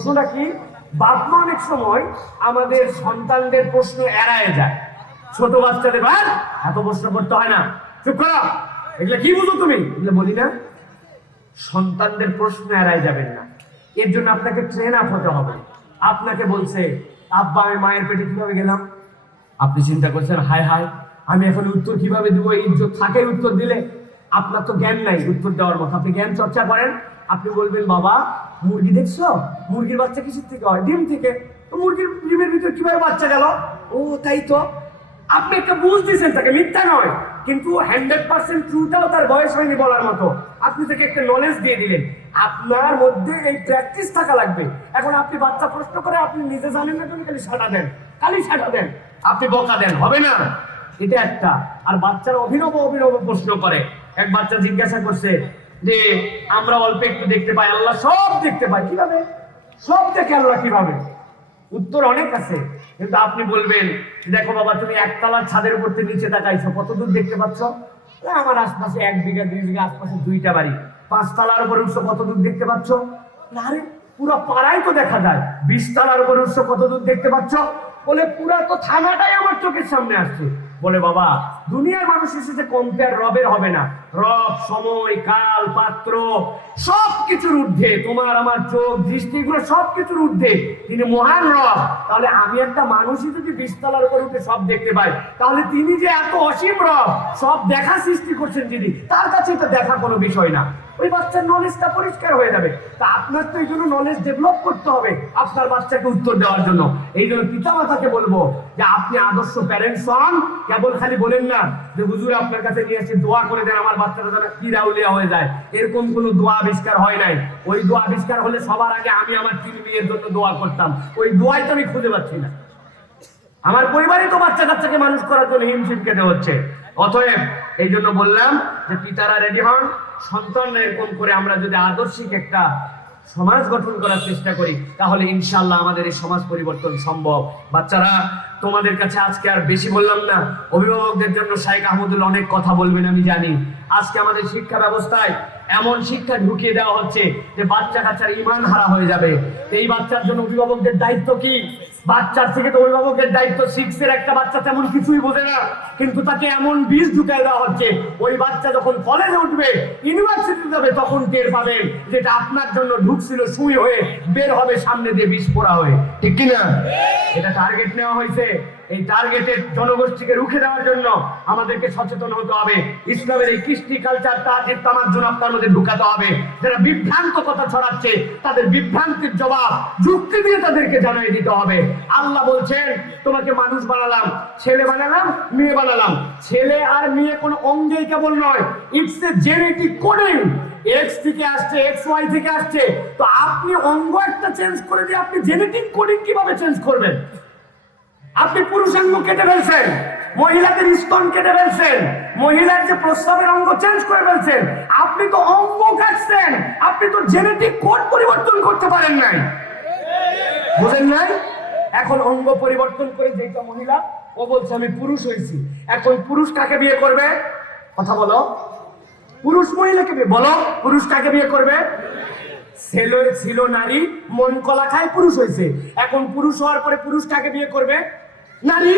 প্রশ্নটা কি? বাপমা অনেক সময় আমাদের সন্তানদের প্রশ্ন এড়ায় যায়। ছোট বাচ্চাদের ভাই এত প্রশ্ন করতে হয় না, চুপ করো, এগুলো কি বুঝো তুমি, এগুলো বলি না। সন্তানদের প্রশ্ন এড়ায় যাবেন না, এর জন্য আপনাকে ট্রেন আপ হতে হবে। আপনাকে বলছে আব্বা আমি মায়ের পেটে কিভাবে গেলাম, আপনি চিন্তা করছেন হায় হায় আমি এখন উত্তর কিভাবে দিব, ইজ্জত থাকে উত্তর দিলে। আপনার তো জ্ঞান নাই উত্তর দেওয়ার মতো, আপনি জ্ঞান চর্চা করেন। আপনি বলবেন বাবা মুরগি দেখছো, মুরগির বাচ্চা কিসের থেকে হয়? ডিম থেকে। তো মুরগির ডিমের ভিতরে কিভাবে বাচ্চা গেল? ও তাই তো। আপনি একটা বুঝ দিয়েছেন তাকে, মিথ্যা নয়, কিন্তু 100% ট্রুটাও তার বয়স হয়নি বলার মতো। আপনি তাকে একটা নলেজ দিয়ে দিলেন, আপনার মধ্যে এই প্র্যাকটিস থাকা লাগবে। এখন আপনি বাচ্চা প্রশ্ন করে আপনি নিজে জানেন না, তুমি খালি সাটা দেন, খালি সাটা দেন, আপনি বকা দেন, হবে না। এটা একটা। আর বাচ্চারা অভিনব অভিনব প্রশ্ন করে। এক বাচ্চা জিজ্ঞাসা করছে যে আমরা অল্প একটু দেখতে পাই, আল্লাহ সব দেখতে পাই, কিভাবে? সব দেখে আল্লাহ কিভাবে? উত্তর অনেক আছে, কিন্তু আপনি বলবেন দেখো বাবা তুমি একতলার ছাদের উপর থেকে নিচে তাকাইছো, কত দূর দেখতে পাচ্ছ? আমার আশপাশে 1 বিঘা 2 বিঘা আশপাশে 2টা বাড়ি, 5 তলার উপরে উঠছো, কত দূর দেখতে পাচ্ছ? আরে পুরো পাড়ায় তো দেখা যায়। 20 তলার উপরে উঠছো, কত দূর দেখতে পাচ্ছ? বলে পুরা তো থানাটাই আমার চোখের সামনে আসছে। বলে বাবা দুনিয়ার মানুষ এসেছে, কম্পেয়ার রবের হবে না। রব সময় কাল পাত্র সবকিছুর ঊর্ধ্বে, তোমার আমার চোখ দৃষ্টি এগুলো সবকিছুর ঊর্ধ্বে, তিনি মহান রব। তাহলে আমি একটা মানুষই যদি 20 তলার উপর উঠে সব দেখতে পাই, তাহলে তিনি যে এত অসীম রব, সব দেখা সৃষ্টি করছেন যিনি, তার কাছে এটা দেখা কোনো বিষয় না। ওই বাচ্চার নলেজটা পরিষ্কার হয়ে যাবে। তা আপনার তো এই জন্য নলেজ ডেভেলপ করতে হবে আপনার বাচ্চাকে উত্তর দেওয়ার জন্য। এই জন্য পিতা মাতাকে বলবো যে আপনি আদর্শ প্যারেন্টস হন। কেবল খালি বলেন না যে হুজুর আপনার কাছে নিয়ে এসে দোয়া করে দেন আমার বাচ্চাটা যেন কিরাউলিয়া হয়ে যায়, এরকম কোনো দোয়া আবিষ্কার হয় নাই। ওই দোয়া আবিষ্কার হলে সবার আগে আমি আমার 3 মেয়ের জন্য দোয়া করতাম, ওই দোয়াই তো আমি খুঁজে পাচ্ছি না। আমার পরিবারে তো বাচ্চা কাচ্চাকে মানুষ করার জন্য হিমশিম খেতে হচ্ছে। অতএব এই জন্য বললাম যে পিতারা রেডি হন, সন্তানরা এরকম করে আমরা যদি আদর্শিক একটা সমাজ গঠন করার চেষ্টা করি, তাহলে ইনশাআল্লাহ আমাদের এই সমাজ পরিবর্তন সম্ভব। বাচ্চারা তোমাদের কাছে আজকে আর বেশি বললাম না, অভিভাবকদের জন্য শাইখ আহমদুল অনেক কথা বলবেন আমি জানি। আজকে আমাদের শিক্ষা ব্যবস্থায় এমন শিক্ষা ঢুকিয়ে দেওয়া হচ্ছে যে বাচ্চা কাচ্চার ঈমান হারা হয়ে যাবে। এই বাচ্চার জন্য অভিভাবকদের দায়িত্ব কি? বাচ্চার থেকে তো অভিভাবকের দায়িত্ব। 6 এর একটা বাচ্চা তেমন কিছুই বোঝে না, কিন্তু তাকে এমন বীজ ঢুকাই দেওয়া হচ্ছে, ওই বাচ্চা যখন কলেজে উঠবে ইউনিভার্সিটি যাবে তখন টের পাবেন যেটা আপনার জন্য ঢুকছিল সুই হয়ে বের হবে সামনে দিয়ে বিষ পোড়া হয়ে, ঠিক কিনা? এটা টার্গেট নেওয়া হয়েছে। এই টার্গেটের জনগোষ্ঠীকে রুখে দেওয়ার জন্য আমাদেরকে সচেতন হতে হবে। ইসলামের এই কৃষ্টি কালচার তাজিব তামাজ্জুন আপনার মধ্যে ঢুকাতে হবে। যারা বিভ্রান্ত কথা ছড়াচ্ছে তাদের বিভ্রান্তির জবাব যুক্তি দিয়ে তাদেরকে জানিয়ে দিতে হবে। আল্লাহ বলছেন তোমাকে মানুষ বানালাম, ছেলে বানালাম, মেয়ে বানালাম। ছেলে আর মেয়ে কোনো অঙ্গেই কেবল নয়, it's a genetic coding. X থেকে আসছে, এক্স ওয়াই থেকে আসছে। তো আপনি অঙ্গ একটা চেঞ্জ করে দিয়ে আপনি জেনেটিক কোডিং কিভাবে চেঞ্জ করবেন? আপনি পুরুষাঙ্গ কেটে ফেলছেন, মহিলাদের স্তন কেটে ফেলছেন, মহিলার যে প্রস্রাবের অঙ্গ চেঞ্জ করে ফেলছেন। আপনি তো অঙ্গ কাটছেন, আপনি তো জেনেটিক কোড পরিবর্তন করতে পারেন নাই। বুঝেন নাই? এখন অঙ্গ পরিবর্তন করে যেটা মহিলা, ও বলছে আমি পুরুষ হয়েছি। এখন পুরুষ কাকে বিয়ে করবে? কথা বলো। পুরুষ মহিলাকে বিয়ে, বলো পুরুষ কাকে বিয়ে করবে? ছিল নারী, মন কলা খায়, পুরুষ হয়েছে। এখন পুরুষ হওয়ার পরে পুরুষ কাকে বিয়ে করবে? নারী।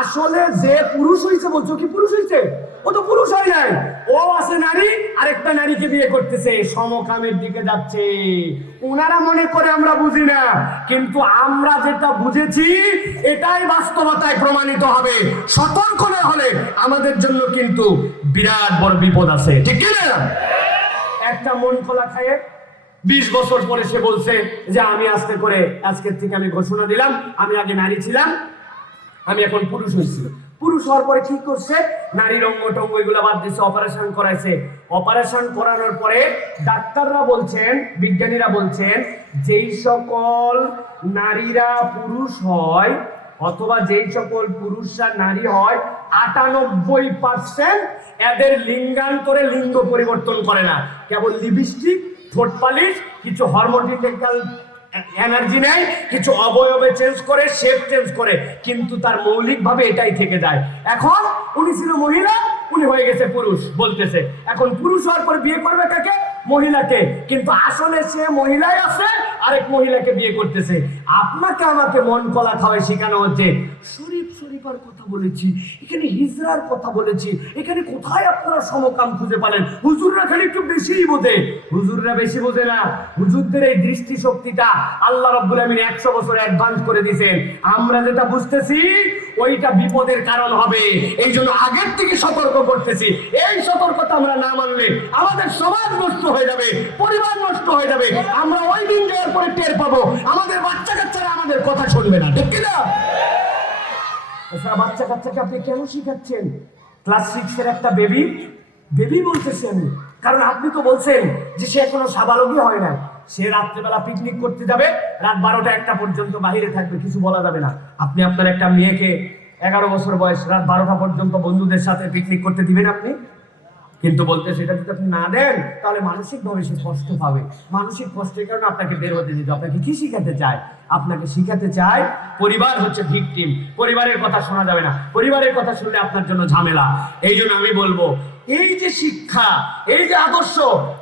আসলে যে পুরুষ হয়েছে বলছো কি পুরুষ হয়েছে? ও তো পুরুষ হয় নাই, ও আছে নারী, আরেকটা নারীকে বিয়ে করতেছে, সমকামের দিকে যাচ্ছে। ওনারা মনে করে আমরা বুঝি না, কিন্তু আমরা যেটা বুঝেছি এটাই বাস্তবতায় প্রমাণিত হবে। সতর্ক না হলে আমাদের জন্য কিন্তু বিরাট বড় বিপদ আছে, ঠিক কিনা? একটা মন কলা খায় 20 বছর পরে সে বলছে যে আমি আজকের থেকে আমি ঘোষণা দিলাম আমি আগে নারী ছিলাম, আমি এখন পুরুষ হয়েছিল। পুরুষ হওয়ার পরে কি করছে? নারীর অঙ্গ টঙ্গ এগুলো বাদ দিচ্ছে, অপারেশন করাইছে। অপারেশন করানোর পরে ডাক্তাররা বলছেন, বিজ্ঞানীরা বলছেন, যেই সকল নারীরা পুরুষ হয় অথবা যেই সকল পুরুষরা নারী হয় 98% এদের লিঙ্গান্তরে লিঙ্গ পরিবর্তন করে না। কেবল লিপস্টিক, ঠোঁট পালিশ, কিছু হরমোনিক্যাল এনার্জি নেয়, কিছু অবয়বে চেঞ্জ করে, শেপ চেঞ্জ করে, কিন্তু তার মৌলিকভাবে এটাই থেকে যায়। এখন উনি ছিল মহিলা, উনি হয়ে গেছে পুরুষ বলতেছে। এখন পুরুষ হওয়ার পরে বিয়ে করবে কাকে? মহিলাকে, কিন্তু আসলে সে মহিলাই আছে, আরেক মহিলাকে বিয়ে করতেছে। আপনাকে আমাকে মন কলা খাওয়ায় শেখানো হচ্ছে শরীফ শরীফার কথা বলেছি, এখানে হিজরার কথা বলেছি, এখানে কোথায় আপনারা সমকাম খুঁজে পেলেন? হুজুররা খালি একটু বেশিই বোঝে। হুজুররা বেশি বোঝে না, হুজুরদের এই দৃষ্টি শক্তিটা আল্লাহ রাব্বুল আমিন 100 বছর অ্যাডভান্স করে দিয়েছেন। আমরা যেটা বুঝতেছি ওইটা বিপদের কারণ হবে, এই জন্য আগের থেকে সতর্ক করতেছি। এই সতর্কতা আমরা না মানলে আমাদের সমাজ নষ্ট হয়ে যাবে, পরিবার নষ্ট হয়ে যাবে। আমরা ওই দিন যাওয়ার পরে টের পাবো আমাদের বাচ্চা কাচ্চারা আমাদের কথা শুনবে না, ঠিক কিনা? বাচ্চা কাচ্চাকে আপনি কেন শিখাচ্ছেন? ক্লাস 6 এর একটা বেবি বলতেছেন, কারণ আপনি তো বলছেন যে সে এখনো সাবালকই হয় না। সে রাত্রেবেলা পিকনিক করতে যাবে, রাত 12টা-1টা পর্যন্ত বাইরে থাকবে, কিছু বলা যাবে না। আপনি আপনার একটা মেয়েকে 11 বছর বয়স রাত 12টা পর্যন্ত বন্ধুদের সাথে পিকনিক করতে দিবেন আপনি? কিন্তু বলতে সেটা যদি আপনি না দেন তাহলে মানসিকভাবে সে কষ্ট পাবে। মানসিক কষ্টের কারণে আপনাকে বের হতে দিতে। আপনাকে কি শিখাতে চায়? আপনাকে শিখাতে চায় পরিবার হচ্ছে ভিকটিম, পরিবারের কথা শোনা যাবে না, পরিবারের কথা শুনলে আপনার জন্য ঝামেলা। এই জন্য আমি বলবো এই যে শিক্ষা, এই যে আদর্শ,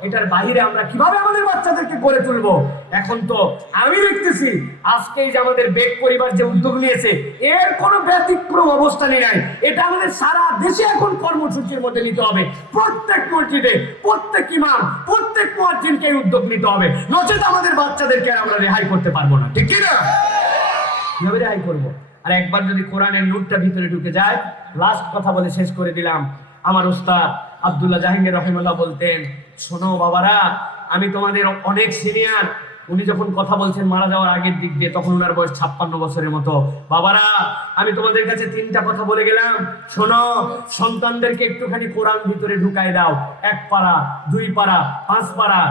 এটার বাইরে আমরা কিভাবে আমাদের বাচ্চাদেরকে গড়ে তুলবো? এখন তো আমি দেখতেছি আজকে যে আমাদের বেগ পরিবার যে উদ্যোগ নিয়েছে এর কোনো ব্যতিক্রম অবস্থানই নাই। এটা আমাদের সারা দেশে এখন কর্মসূচির মধ্যে নিতে হবে। প্রত্যেক মসজিদে, প্রত্যেক ইমাম, প্রত্যেক মুয়াজ্জিনকে এই উদ্যোগ নিতে হবে, নচেত আমাদের বাচ্চাদেরকে আর আমরা রেহাই করতে পারবো না, ঠিক কিনা? কিভাবে রেহাই করবো? আর একবার যদি কোরআনের নূরটা ভিতরে ঢুকে যায়, লাস্ট কথা বলে শেষ করে দিলাম। আমার উস্তাদ আব্দুল্লাহ জাহাঙ্গীর রাহিমাহুল্লাহ বলতেন, শোনো বাবারা, আমি তোমাদের অনেক সিনিয়র। উনি যখন কথা বলছেন মারা যাওয়ার আগের দিক দিয়ে, তখন ওনার বয়স 56 বছরের মতো। বাবারা, আমি তোমাদের কাছে 3টা কথা বলে গেলাম, শোনো। সন্তানদেরকে একটুখানি কোরআন ভিতরে ঢুকাই দাও, 1 পারা, 2 পারা, 5 পারা,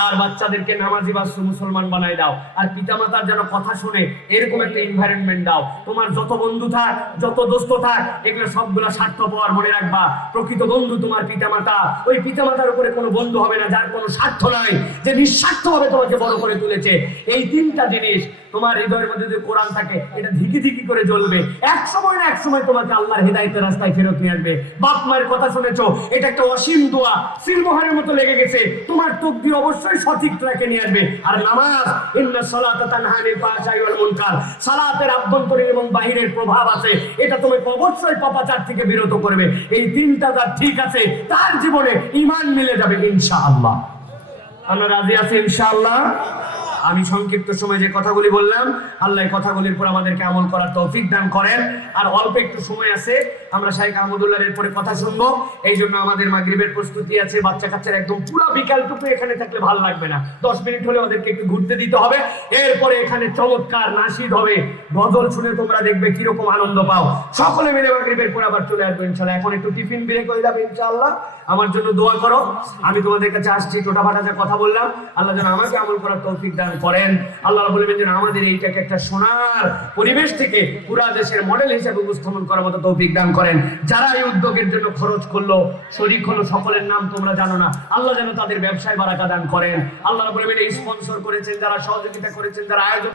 আর বাচ্চাদেরকে নামাজি বা মুসলমান বানাই দাও। আর পিতামাতার যেন কথা শুনে এরকম একটা এনভায়রনমেন্ট দাও। তোমার যত বন্ধু থাক, যত দোস্ত থাক, এগুলো সবগুলো স্বার্থপর, মনে রাখবা। প্রকৃত বন্ধু তোমার পিতামাতা। ওই পিতামাতার উপরে কোনো বন্ধু হবে না যার কোনো স্বার্থ নাই, যে নিঃস্বার্থভাবে তোমাকে বড় করে তুলেছে। এই 3টা জিনিস তোমার হৃদয়ের মধ্যে যদি কোরআন থাকে, এটা ধিকি ধিকি করে জ্বলবে। এক সময় না এক সময় তোমাকে আল্লাহর হিদায়াতের রাস্তায় ফেরত নিয়ে আসবে। বাপ মায়ের কথা শুনেছো, এটা একটা অসীম দোয়া, সিলমোহরের মতো লেগে গেছে। তোমার তাকদীর অবশ্যই সঠিক ট্র্যাকে নিয়ে আসবে। আর নামাজ, ইন্নাস সালাতা তানহা আনিল ফাহশাই ওয়াল মুনকার, সালাতের আভ্যন্তরীণ এবং বাহিরের প্রভাব আছে, এটা তোমাকে অবশ্যই পাপাচার থেকে বিরত করবে। এই 3টা যার ঠিক আছে, তার জীবনে ঈমান মিলে যাবে ইনশাআল্লাহ। আমরা রাজি আছি ইনশাআল্লাহ? আমি সংক্ষিপ্ত সময় যে কথাগুলি বললাম, আল্লাহ এই কথাগুলির উপর আমাদেরকে আমল করার তৌফিক দান করেন। আর অল্প একটু সময় আছে, আমরা শাইখ আহমদুল্লাহর এর পরে কথা শুনবো। এই জন্য আমাদের মাগরিবের প্রস্তুতি আছে। বাচ্চা কাচ্চারা একদম পুরো বিকালটুকু এখানে থাকলে ভালো লাগবে না, 10 মিনিট হলে ওদেরকে একটু ঘুরতে দিতে হবে। এরপরে এখানে চমৎকার নাশিদ হবে, গজল শুনে তোমরা দেখবে কিরকম আনন্দ পাও। সকলে মিলে মাগরিবের পরে আবার চলে আসবে ইনশাআল্লাহ। এখন একটু টিফিন ব্রেক হয়ে যাবে ইনশাআল্লাহ। আমার জন্য দোয়া করো। আমি তোমাদের কাছে আসছি, টোটাফাটা যা কথা বললাম, আল্লাহ যেন আমাকে আমল করার তৌফিক দান করেন। আল্লাহ রাব্বুল আলামিন যেন আমাদের এইটাকে একটা সোনার পরিবেশ থেকে পুরা দেশের মডেল হিসেবে উপস্থাপন করার মতো তৌফিক দান করেন। যারা এই উদ্যোগের জন্য খরচ করলো, শরীক হলো, সকলের নাম তোমরা জানো না, আল্লাহ যেন তাদের ব্যবসায় বারাকা দান করেন। আল্লাহ রাব্বুল আলামিন এই স্পন্সর করেছেন, যারা সহযোগিতা করেছেন, যারা আয়োজন